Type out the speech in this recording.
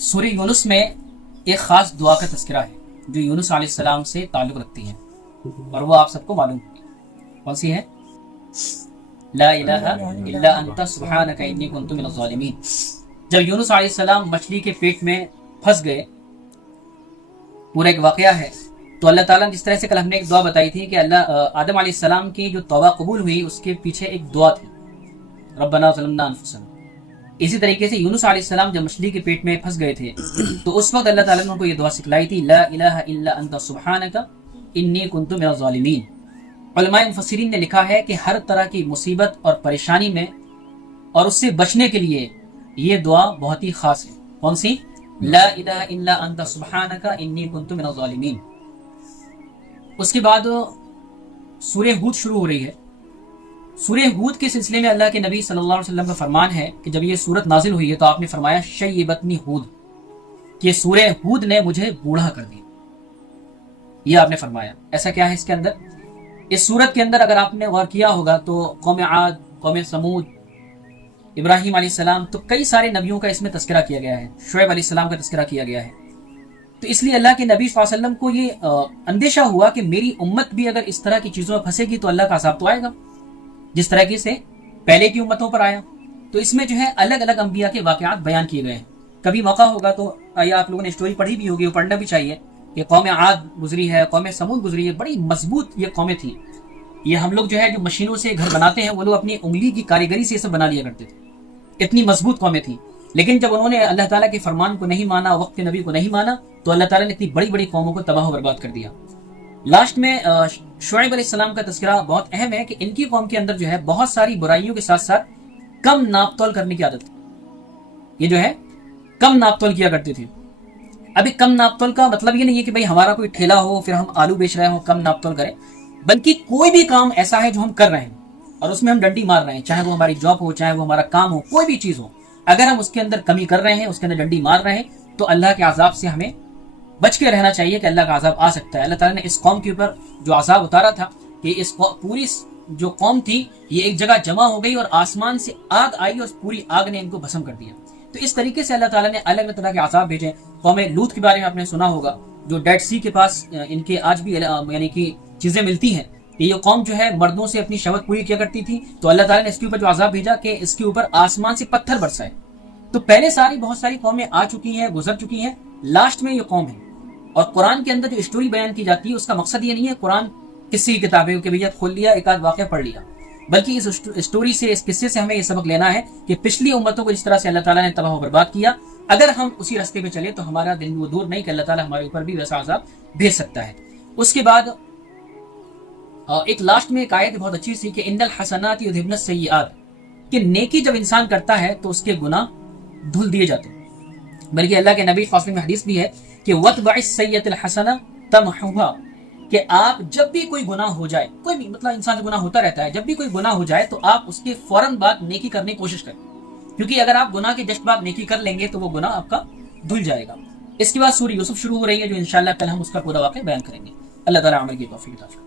سورہ یونس میں ایک خاص دعا کا تذکرہ ہے جو یونس علیہ السلام سے تعلق رکھتی ہے، اور وہ آپ سب کو معلوم ہوگی۔ کون سی ہے؟ لا الہ الا انت سبحانک انی کنت من الظالمین۔ جب یونس علیہ السلام مچھلی کے پیٹ میں پھنس گئے، پورا ایک واقعہ ہے، تو اللہ تعالیٰ نے جس طرح سے کل ہم نے ایک دعا بتائی تھی کہ آدم علیہ السلام کی جو توبہ قبول ہوئی اس کے پیچھے ایک دعا تھی، ربنا ظلمنا انفسنا۔ اسی طریقے سے یونس علیہ السلام جب مچھلی کے پیٹ میں پھنس گئے تھے تو اس وقت اللہ تعالیٰ نے ان کو یہ دعا سکھلائی تھی، لا الہ الا انت سبحانک انی کنت من الظالمین۔ علماء مفسرین نے لکھا ہے کہ ہر طرح کی مصیبت اور پریشانی میں اور اس سے بچنے کے لیے یہ دعا بہت ہی خاص ہے۔ کون سی؟ لا الہ الا انت سبحانک انی کنت من الظالمین۔ اس کے بعد سورہ ہود شروع ہو رہی ہے۔ سورہ ہود کے سلسلے میں اللہ کے نبی صلی اللہ علیہ وسلم کا فرمان ہے کہ جب یہ سورت نازل ہوئی ہے تو آپ نے فرمایا شیبتنی ہود، کہ سورہ ہود نے مجھے بوڑھا کر دیا، یہ آپ نے فرمایا۔ ایسا کیا ہے اس کے اندر؟ اس سورت کے اندر اگر آپ نے غور کیا ہوگا تو قوم عاد، قوم سمود، ابراہیم علیہ السلام، تو کئی سارے نبیوں کا اس میں تذکرہ کیا گیا ہے، شعیب علیہ السلام کا تذکرہ کیا گیا ہے۔ تو اس لیے اللہ کے نبی صلی اللہ علیہ وسلم کو یہ اندیشہ ہوا کہ میری امت بھی اگر اس طرح کی چیزوں میں پھنسے گی تو اللہ کا عذاب تو آئے گا جس طرح سے پہلے کی امتوں پر آیا۔ تو اس میں جو ہے الگ الگ انبیاء کے واقعات بیان کیے گئے ہیں۔ کبھی موقع ہوگا تو آپ لوگوں نے اسٹوری پڑھی بھی ہوگی، وہ پڑھنا بھی چاہیے، کہ قوم عاد گزری ہے، قوم سمود گزری ہے، بڑی مضبوط یہ قومیں تھیں۔ یہ ہم لوگ جو ہے جو مشینوں سے گھر بناتے ہیں وہ لوگ اپنی انگلی کی کاریگری سے یہ سب بنا لیا کرتے تھے، اتنی مضبوط قومیں تھیں۔ لیکن جب انہوں نے اللہ تعالیٰ کے فرمان کو نہیں مانا، وقت کے نبی کو نہیں مانا، تو اللہ تعالیٰ نے اتنی بڑی بڑی قوموں کو تباہ و برباد کر دیا۔ لاسٹ میں شعیب علیہ السلام کا تذکرہ بہت اہم ہے کہ ان کی قوم کے اندر جو ہے بہت ساری برائیوں کے ساتھ ساتھ کم ناپ تول کرنے کی عادت تھی۔ یہ جو ہے کم ناپ تول کیا کرتے تھے۔ ابھی کم ناپ تول کا مطلب یہ نہیں ہے کہ بھئی ہمارا کوئی ٹھیلا ہو پھر ہم آلو بیچ رہے ہوں کم ناپ تول کریں، بلکہ کوئی بھی کام ایسا ہے جو ہم کر رہے ہیں اور اس میں ہم ڈنڈی مار رہے ہیں، چاہے وہ ہماری جاب ہو، چاہے وہ ہمارا کام ہو، کوئی بھی چیز ہو، اگر ہم اس کے اندر کمی کر رہے ہیں، اس کے اندر ڈنڈی مار رہے ہیں، تو اللہ کے عذاب سے ہمیں بچ کے رہنا چاہیے کہ اللہ کا عذاب آ سکتا ہے۔ اللہ تعالیٰ نے اس قوم کے اوپر جو عذاب اتارا تھا کہ اس پوری جو قوم تھی یہ ایک جگہ جمع ہو گئی اور آسمان سے آگ آئی اور پوری آگ نے ان کو بھسم کر دیا۔ تو اس طریقے سے اللہ تعالیٰ نے الگ الگ طرح کے عذاب بھیجے۔ قوم لوط کے بارے میں آپ نے سنا ہوگا، جو ڈیڈ سی کے پاس ان کے آج بھی یعنی کہ چیزیں ملتی ہیں، کہ یہ قوم جو ہے مردوں سے اپنی شہوت پوری کیا کرتی تھی، تو اللہ تعالیٰ نے اس کے اوپر جو عذاب بھیجا کہ اس کے اوپر آسمان سے پتھر برسائے۔ تو پہلے بہت ساری قومیں آ چکی ہیں، گزر چکی ہیں، لاسٹ میں یہ قوم ہے۔ اور قرآن کے اندر جو اسٹوری بیان کی جاتی ہے اس کا مقصد یہ نہیں ہے قرآن کسی کی کتابیں کہ بھیا کھول لیا ایک آدھ واقعہ پڑھ لیا، بلکہ اس اسٹوری سے، اس قصے سے ہمیں یہ سبق لینا ہے کہ پچھلی امتوں کو جس طرح سے اللہ تعالیٰ نے تباہ و برباد کیا، اگر ہم اسی راستے پہ چلے تو ہمارا دل وہ دور نہیں کہ اللہ تعالیٰ ہمارے اوپر بھی ویسا عذاب بھیج سکتا ہے۔ اس کے بعد ایک لاسٹ میں ایک آیت بہت اچھی سی کہ ان الحسنات یذھبن السیئات، کہ نیکی جب انسان کرتا ہے تو اس کے گناہ دھل دیے جاتے ہیں۔ بلکہ اللہ کے نبی صلی اللہ علیہ وسلم میں حدیث بھی ہے کہ وَاتْبَعِ السَّیِّئَةَ الْحَسَنَةَ تَمْحُوهَا، کہ آپ جب بھی کوئی گناہ ہو جائے، کوئی بھی مطلب انسان سے گناہ ہوتا رہتا ہے، جب بھی کوئی گناہ ہو جائے تو آپ اس کے فوراً بعد نیکی کرنے کی کوشش کریں، کیونکہ اگر آپ گناہ کے جسٹ بعد نیکی کر لیں گے تو وہ گناہ آپ کا دھل جائے گا۔ اس کے بعد سورہ یوسف شروع ہو رہی ہے جو انشاءاللہ کل ہم اس کا پورا واقعہ بیان کریں گے۔ اللہ تعالیٰ عمل کی توفیق عطا فرمائے۔